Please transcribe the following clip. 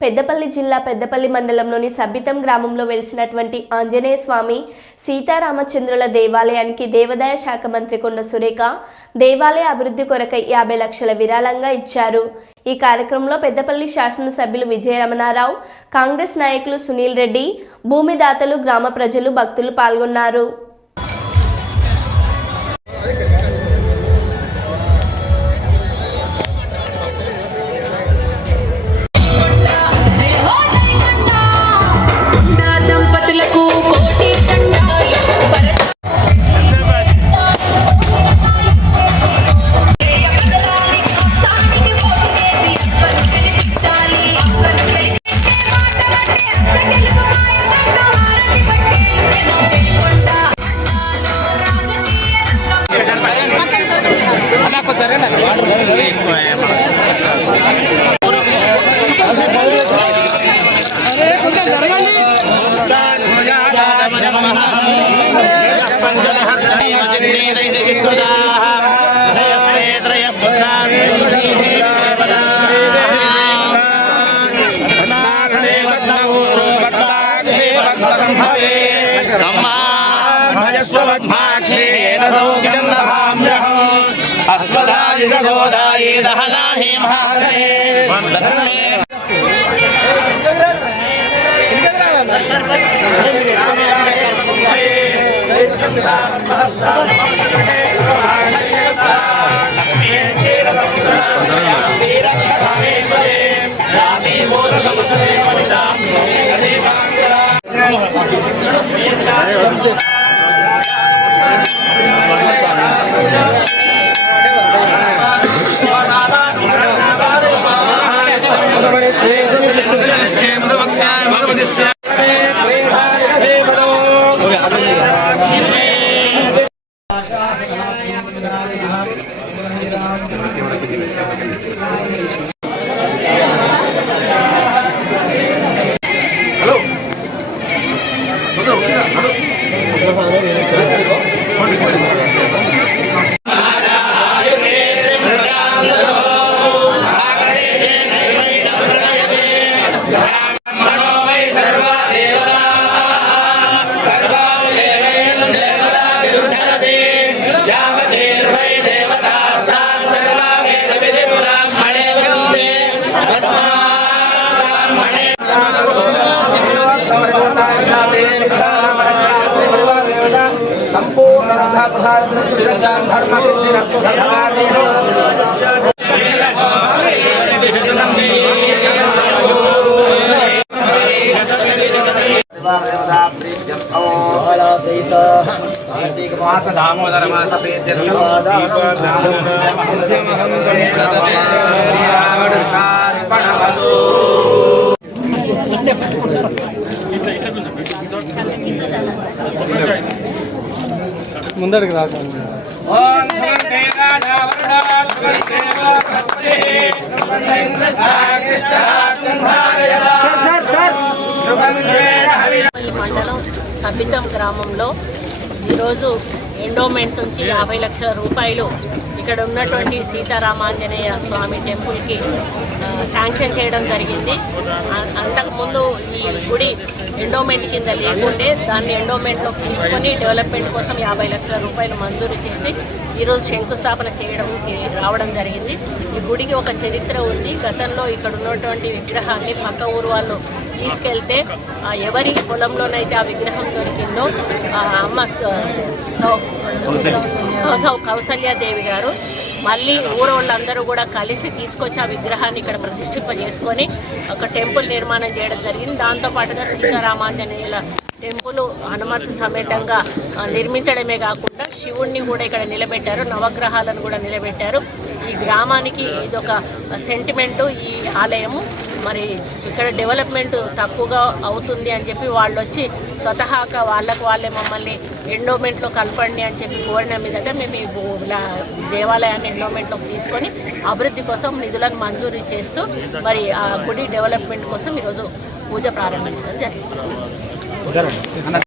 పెద్దపల్లి జిల్లా పెద్దపల్లి మండలంలోని సబ్బితం గ్రామంలో వెలిసినటువంటి ఆంజనేయ స్వామి సీతారామచంద్రుల దేవాలయానికి దేవాదాయ శాఖ మంత్రి కొండ సురేఖ దేవాలయ అభివృద్ధి కొరకై 50 లక్షల విరాళంగా ఇచ్చారు. ఈ కార్యక్రమంలో పెద్దపల్లి శాసనసభ్యులు విజయరమణారావు, కాంగ్రెస్ నాయకులు సునీల్ రెడ్డి, భూమిదాతలు, గ్రామ ప్రజలు, భక్తులు పాల్గొన్నారు. ముందడికి రాకండి. మండలం సబ్బితం గ్రామంలో ఈరోజు ఎండోమెంట్ నుంచి 50 లక్షల రూపాయలు ఇక్కడ ఉన్నటువంటి సీతారామాంజనేయ స్వామి టెంపుల్కి శాంక్షన్ చేయడం జరిగింది. అంతకుముందు ఈ గుడి ఎండోమెంట్ కింద లేకుండే దాన్ని ఎండోమెంట్లోకి తీసుకొని డెవలప్మెంట్ కోసం 50 లక్షల రూపాయలు మంజూరు చేసి ఈరోజు శంకుస్థాపన రావడం జరిగింది. ఈ గుడికి ఒక చరిత్ర ఉంది. గతంలో ఇక్కడ ఉన్నటువంటి విగ్రహాన్ని పక్క ఊరు వాళ్ళు తీసుకెళ్తే ఎవరి పొలంలోనైతే ఆ విగ్రహం దొరికిందో అమ్మ కౌసల్యాదేవి గారు మళ్ళీ ఊరు వాళ్ళందరూ కూడా కలిసి తీసుకొచ్చి ఆ విగ్రహాన్ని ఇక్కడ ప్రతిష్ఠింపజేసుకొని ఒక టెంపుల్ నిర్మాణం చేయడం జరిగింది. దాంతోపాటుగా సీతారామాంజనేయుల టెంపుల్ హనుమంతు సమేతంగా నిర్మించడమే కాకుండా శివుణ్ణి కూడా ఇక్కడ నిలబెట్టారు, నవగ్రహాలను కూడా నిలబెట్టారు. ఈ గ్రామానికి ఇదొక సెంటిమెంటు ఈ ఆలయము. మరి ఇక్కడ డెవలప్మెంట్ తక్కువగా అవుతుంది అని చెప్పి వాళ్ళు వచ్చి స్వతహాగా వాళ్ళే మమ్మల్ని ఎండోమెంట్లో కలపండి అని చెప్పి కోరిన మీదట మేము ఈ దేవాలయాన్ని ఎండోమెంట్లోకి తీసుకొని అభివృద్ధి కోసం నిధులను మంజూరు చేస్తూ మరి ఆ గుడి డెవలప్మెంట్ కోసం ఈరోజు పూజ ప్రారంభించడం జరిగింది.